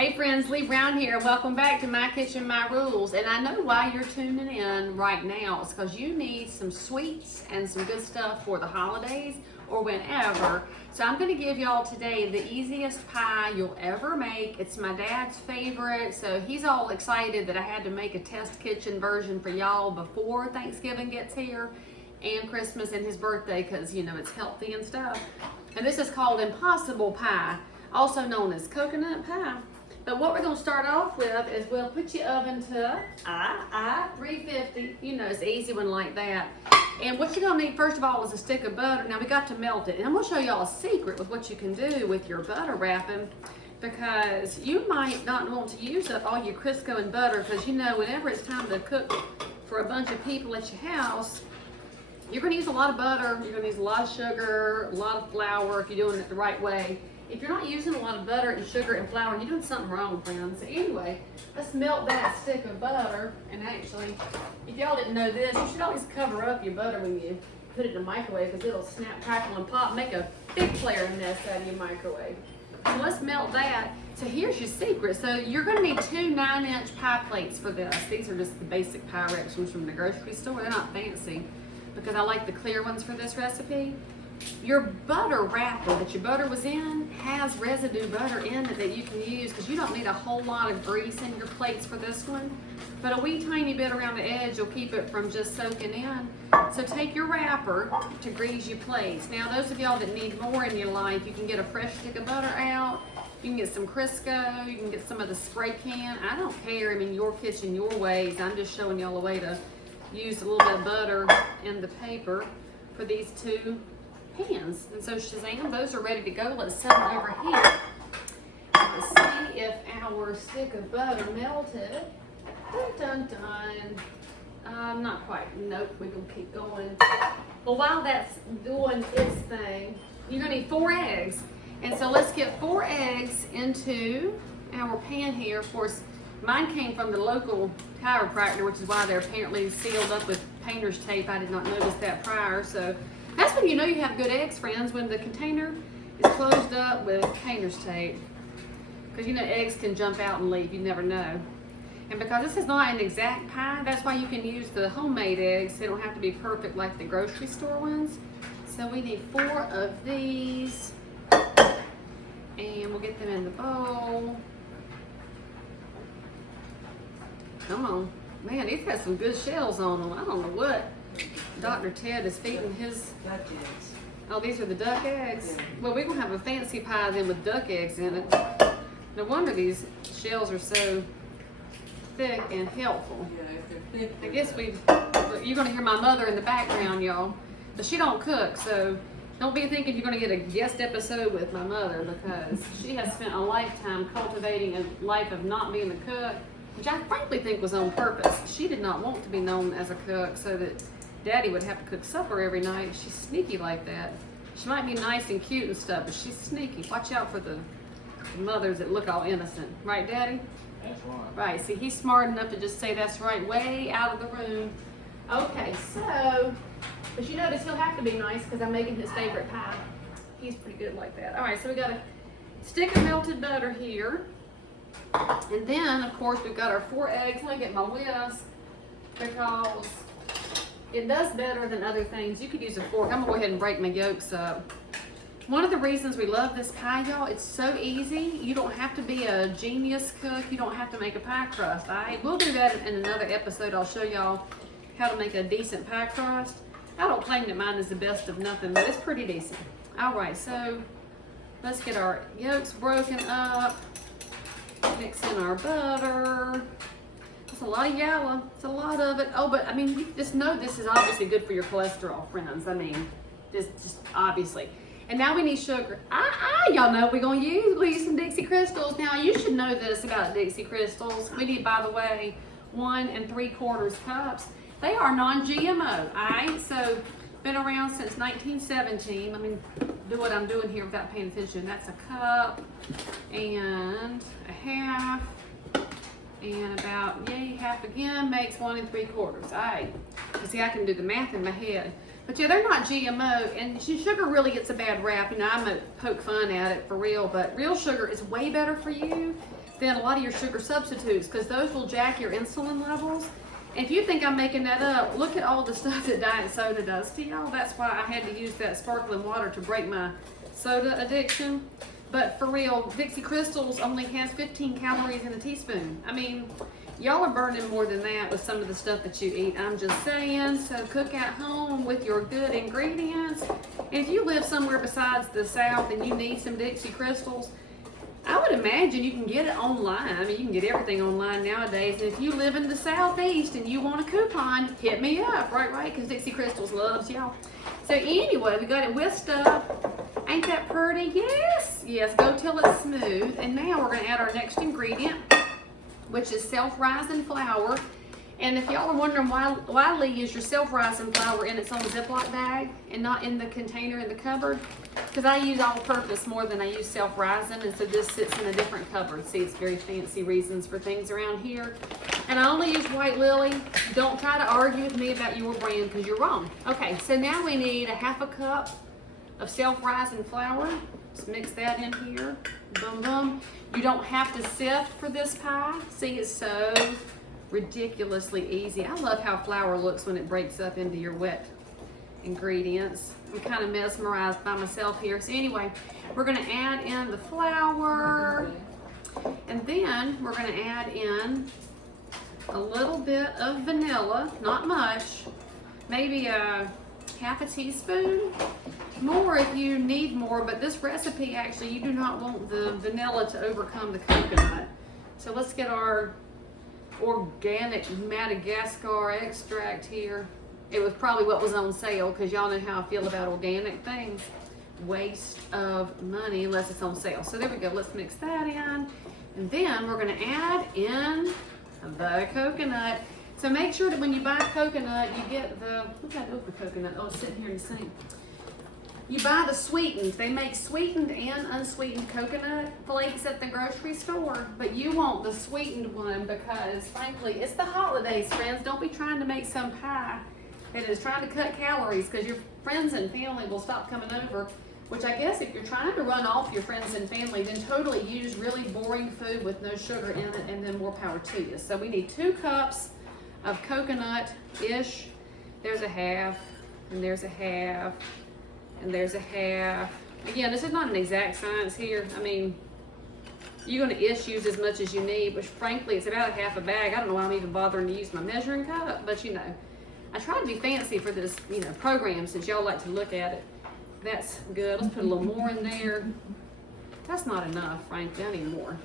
Hey friends, Leigh Brown here. Welcome back to My Kitchen, My Rules. And I know why you're tuning in right now. It's because you need some sweets and some good stuff for the holidays or whenever. So I'm going to give y'all today the easiest pie you'll ever make. It's my dad's favorite, so he's all excited that I had to make a test kitchen version for y'all before Thanksgiving gets here and Christmas and his birthday, because you know it's healthy and stuff. And this is called Impossible Pie, also known as coconut pie. But what we're going to start off with is we'll put your oven to 350. You know, it's an easy one like that. And what you're going to need first of all is a stick of butter. Now we got to melt it. And I'm going to show y'all a secret with what you can do with your butter wrapping, because you might not want to use up all your Crisco and butter, because you know whenever it's time to cook for a bunch of people at your house, you're going to use a lot of butter, you're going to use a lot of sugar, a lot of flour if you're doing it the right way. If you're not using a lot of butter and sugar and flour, you're doing something wrong, friends. So anyway, let's melt that stick of butter. And actually, if y'all didn't know this, you should always cover up your butter when you put it in the microwave, because it'll snap, crackle, and pop, make a big player mess out of your microwave. So let's melt that. So here's your secret. So you're going to need 2 9-inch pie plates for this. These are just the basic pie wraps from the grocery store. They're not fancy, because I like the clear ones for this recipe. Your butter wrapper that your butter was in has residue butter in it that you can use, because you don't need a whole lot of grease in your plates for this one, but a wee tiny bit around the edge will keep it from just soaking in. So take your wrapper to grease your plates. Now those of y'all that need more in your life, you can get a fresh stick of butter out, you can get some Crisco, you can get some of the spray can. I don't care, I mean, your kitchen, your ways. I'm just showing y'all a way to use a little bit of butter in the paper for these 2 pans. And so Shazam, those are ready to go. Let's set them over here. Let's see if our stick of butter melted. Dun dun dun. Not quite. Nope, we're gonna keep going. Well, while that's doing its thing, you're gonna need 4 eggs. And so let's get 4 eggs into our pan here. Of course, mine came from the local chiropractor, which is why they're apparently sealed up with painter's tape. I did not notice that prior. So that's when you know you have good eggs, friends, when the container is closed up with painter's tape. Because you know eggs can jump out and leave, you never know. And because this is not an exact pie, that's why you can use the homemade eggs. They don't have to be perfect like the grocery store ones. So we need 4 of these. And we'll get them in the bowl. Come on. Man, these got some good shells on them. I don't know what Dr. Ted is feeding his. Duck eggs. Oh, these are the duck eggs? Yeah. Well, we're going to have a fancy pie then with duck eggs in it. No wonder these shells are so thick and helpful. Yeah, if they're thick. I guess you're going to hear my mother in the background, y'all. But she don't cook, so don't be thinking you're going to get a guest episode with my mother, because she has spent a lifetime cultivating a life of not being a cook, which I frankly think was on purpose. She did not want to be known as a cook so that Daddy would have to cook supper every night. She's sneaky like that. She might be nice and cute and stuff, but she's sneaky. Watch out for the mothers that look all innocent. Right, Daddy? That's right. Right, see, he's smart enough to just say that's right way out of the room. Okay, so, but you notice he'll have to be nice because I'm making his favorite pie. He's pretty good like that. All right, so we got a stick of melted butter here. And then, of course, we've got our 4 eggs. Let me get my whisk, because it does better than other things. You could use a fork. I'm gonna go ahead and break my yolks up. One of the reasons we love this pie, y'all, it's so easy. You don't have to be a genius cook. You don't have to make a pie crust, all right? We'll do that in another episode. I'll show y'all how to make a decent pie crust. I don't claim that mine is the best of nothing, but it's pretty decent. All right, so let's get our yolks broken up. Mix in our butter. It's a lot of yellow. It's a lot of it. Oh, but I mean, you just know this is obviously good for your cholesterol, friends. I mean, just obviously. And now we need sugar. Y'all know we're gonna use some Dixie Crystals. Now you should know this about Dixie Crystals. We need, by the way, 1 3/4 cups. They are non-GMO, all right? So been around since 1917. Let me do what I'm doing here without paying attention. That's a cup and a half, and about, yay, half again makes 1 3/4. All right. See, I can do the math in my head. But yeah, they're not GMO, and sugar really gets a bad rap. You know, I might poke fun at it for real, but real sugar is way better for you. than a lot of your sugar substitutes, because those will jack your insulin levels. And if you think I'm making that up, look at all the stuff that diet soda does to y'all. That's why I had to use that sparkling water to break my soda addiction. But for real, Dixie Crystals only has 15 calories in a teaspoon. I mean, y'all are burning more than that with some of the stuff that you eat. I'm just saying, so cook at home with your good ingredients. And if you live somewhere besides the South and you need some Dixie Crystals, I would imagine you can get it online. I mean, you can get everything online nowadays. And if you live in the Southeast and you want a coupon, hit me up, right? Because Dixie Crystals loves y'all. So anyway, we got it whisked up. Ain't that pretty? Yes, yes, go till it's smooth. And now we're gonna add our next ingredient, which is self-rising flour. And if y'all are wondering why Leigh is your self-rising flour in its own Ziploc bag and not in the container in the cupboard, because I use all-purpose more than I use self-rising, and so this sits in a different cupboard. See, it's very fancy reasons for things around here. And I only use White Lily. Don't try to argue with me about your brand, because you're wrong. Okay, so now we need a ½ cup of self-rising flour. Just mix that in here. Boom, boom. You don't have to sift for this pie. See, it's so ridiculously easy. I love how flour looks when it breaks up into your wet ingredients. I'm kind of mesmerized by myself here. So anyway, we're gonna add in the flour, and then we're gonna add in a little bit of vanilla, not much, maybe a ½ teaspoon. More if you need more, but this recipe actually, you do not want the vanilla to overcome the coconut. So let's get our organic Madagascar extract here. It was probably what was on sale, because y'all know how I feel about organic things. Waste of money unless it's on sale. So there we go, let's mix that in. And then we're gonna add in the coconut. So make sure that when you buy coconut, you get the, what did I do with the coconut? Oh, it's sitting here in the sink. You buy the sweetened. They make sweetened and unsweetened coconut flakes at the grocery store, but you want the sweetened one because, frankly, it's the holidays, friends. Don't be trying to make some pie that is trying to cut calories, because your friends and family will stop coming over, which I guess if you're trying to run off your friends and family, then totally use really boring food with no sugar in it, and then more power to you. So we need 2 cups of coconut-ish. There's a half, and there's a half, and there's a half. Again, this is not an exact science here. I mean, you're gonna use as much as you need, which frankly, it's about a ½ a bag. I don't know why I'm even bothering to use my measuring cup, but you know, I try to be fancy for this, you know, program, since y'all like to look at it. That's good. Let's put a little more in there. That's not enough, frankly. I need more.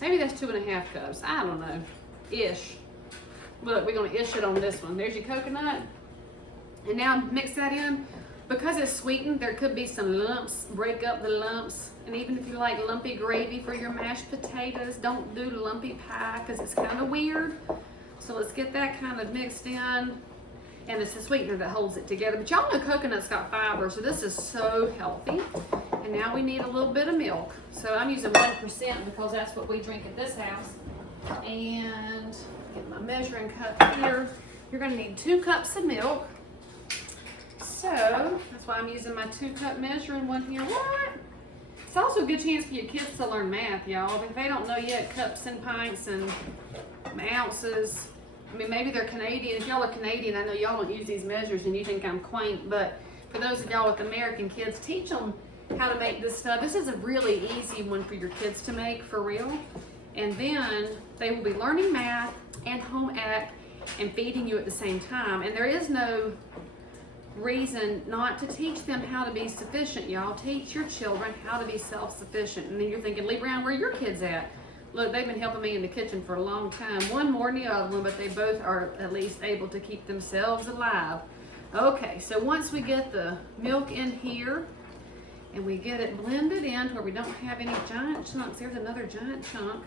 Maybe that's 2½ cups. I don't know. Ish. Look, we're gonna ish it on this one. There's your coconut. And now mix that in. Because it's sweetened, there could be some lumps. Break up the lumps. And even if you like lumpy gravy for your mashed potatoes, don't do lumpy pie because it's kind of weird. So let's get that kind of mixed in. And it's the sweetener that holds it together. But y'all know coconut's got fiber, so this is so healthy. And now we need a little bit of milk. So I'm using 1% because that's what we drink at this house. And get my measuring cup here. You're gonna need 2 cups of milk. So that's why I'm using my 2-cup measuring one here. What? It's also a good chance for your kids to learn math, y'all. If they don't know yet cups and pints and ounces, I mean, maybe they're Canadian. If y'all are Canadian, I know y'all don't use these measures and you think I'm quaint, but for those of y'all with American kids, teach them how to make this stuff. This is a really easy one for your kids to make, for real. And then they will be learning math and home ec and feeding you at the same time. And there is no reason not to teach them how to be sufficient, y'all. Teach your children how to be self-sufficient. And then you're thinking, Leigh Brown, where are your kids at? Look, they've been helping me in the kitchen for a long time. One more than the other one, but they both are at least able to keep themselves alive. Okay, so once we get the milk in here and we get it blended in where we don't have any giant chunks. There's another giant chunk.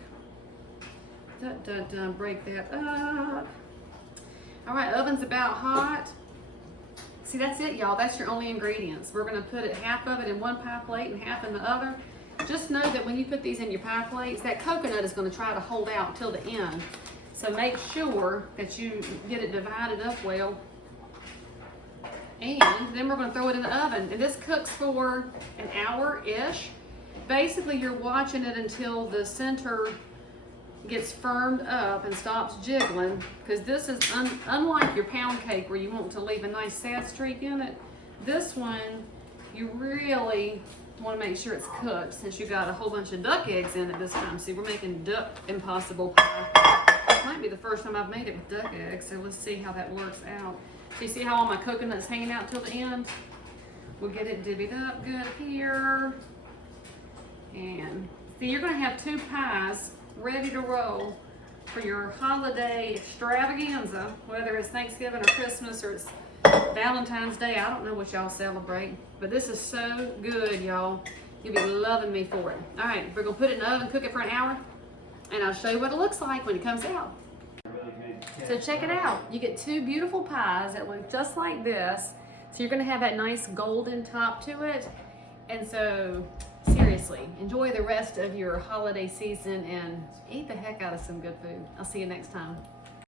Break that up. All right, oven's about hot. See, that's it, y'all. That's your only ingredients. We're gonna put it, half of it in one pie plate and half in the other. Just know that when you put these in your pie plates, that coconut is gonna try to hold out till the end. So make sure that you get it divided up well. And then we're gonna throw it in the oven. And this cooks for an hour-ish. Basically, you're watching it until the center gets firmed up and stops jiggling, because this is unlike your pound cake where you want to leave a nice sad streak in it. This one, you really want to make sure it's cooked, since you got a whole bunch of duck eggs in it this time. See, we're making duck impossible pie. This might be the first time I've made it with duck eggs, so let's see how that works out. So you see how all my coconut's hanging out till the end? We'll get it divvied up good here. And see, you're gonna have 2 pies ready to roll for your holiday extravaganza, whether it's Thanksgiving or Christmas or it's Valentine's Day. I don't know what y'all celebrate, but this is so good, y'all. You'll be loving me for it. All right, we're gonna put it in the oven, cook it for an hour, and I'll show you what it looks like when it comes out. So check it out. You get 2 beautiful pies that look just like this. So you're gonna have that nice golden top to it. And so seriously, enjoy the rest of your holiday season and eat the heck out of some good food. I'll see you next time.